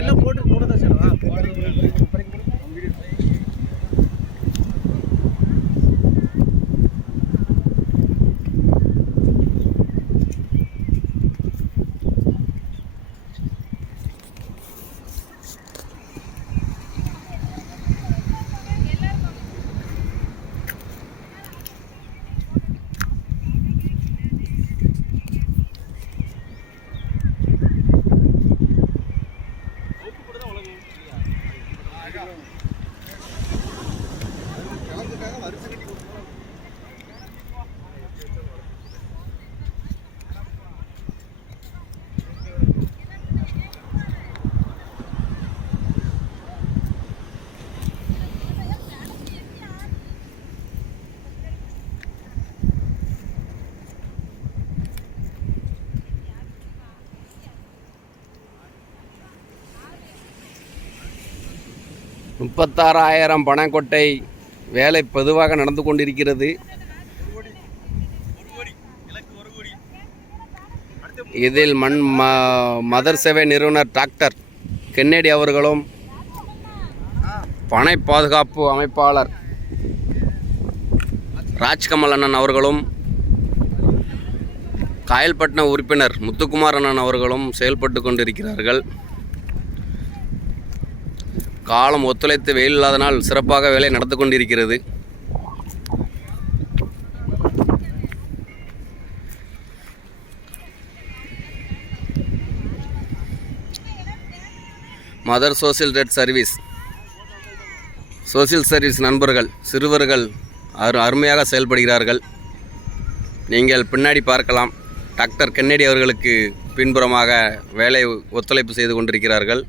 எல்லாம் போட்டு கூட தான் சார். $36,000 பணக்கொட்டை வேலை பொதுவாக நடந்து கொண்டிருக்கிறது. இதில் மதர் சேவை நிறுவனர் டாக்டர் கென்னடி அவர்களும் பனை பாதுகாப்பு அமைப்பாளர் ராஜ்கமல் அண்ணன் அவர்களும் காயல்பட்டின உறுப்பினர் முத்துக்குமார் அண்ணன் அவர்களும் செயல்பட்டு கொண்டிருக்கிறார்கள். காலம் ஒத்துழைத்து வெயில் இல்லாதனால் சிறப்பாக வேலை நடந்து கொண்டிருக்கிறது. மதர் சோசியல் ரெட் சர்வீஸ் நண்பர்கள் சிறுவர்கள் அருமையாக செயல்படுகிறார்கள். நீங்கள் பின்னாடி பார்க்கலாம். டாக்டர் கென்னடி அவர்களுக்கு பின்புறமாக வேலை ஒத்துழைப்பு செய்து கொண்டிருக்கிறார்கள்.